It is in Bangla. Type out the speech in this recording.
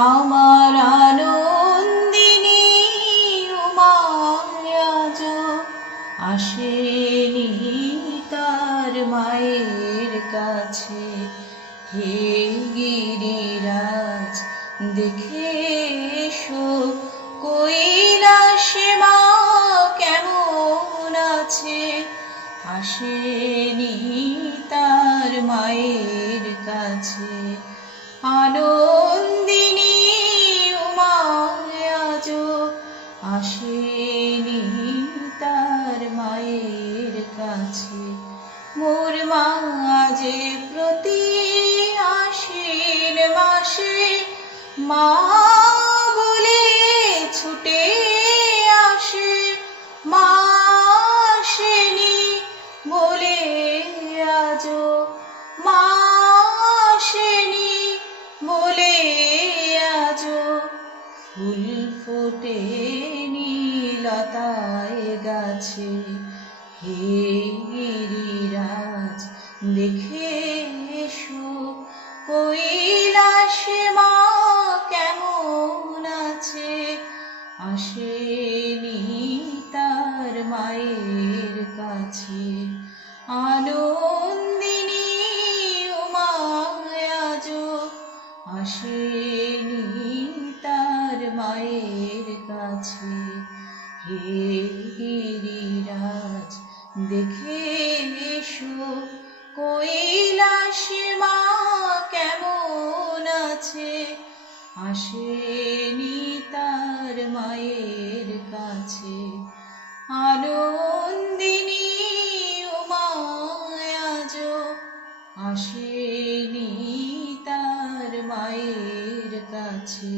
আমার আনন্দিনী উমা আজ আসেনি তার মায়ের কাছে। হে গিরিরাজ দেখে এসো কৈলাসে মা কেমন আছে। আসেনি তার মায়ের কাছে। আনন্দিনী উমা আজ আসেনি তার মায়ের কাছে। মোর মা যে প্রতি আশ্বিন মাসে মা বলে ছুটে আসে। মা আসেনি বলে আজ মা আসেনি বলে আজ ফুল ফোটেনি লতায় গাছে। হে গিরিরাজ দেখে এসো কৈলাসে মা কেমন আছে। আসেনি তার মায়ের কাছে। আনন্দিনী উমা আজ আসেনি তার মায়ের কাছে। হে গিরিরাজ দেখে এসো কৈলাসে মা কেমন আছে। আসেনি তার মায়ের কাছে। আনন্দিনী উমা আজ আসেনি তার মায়ের কাছে।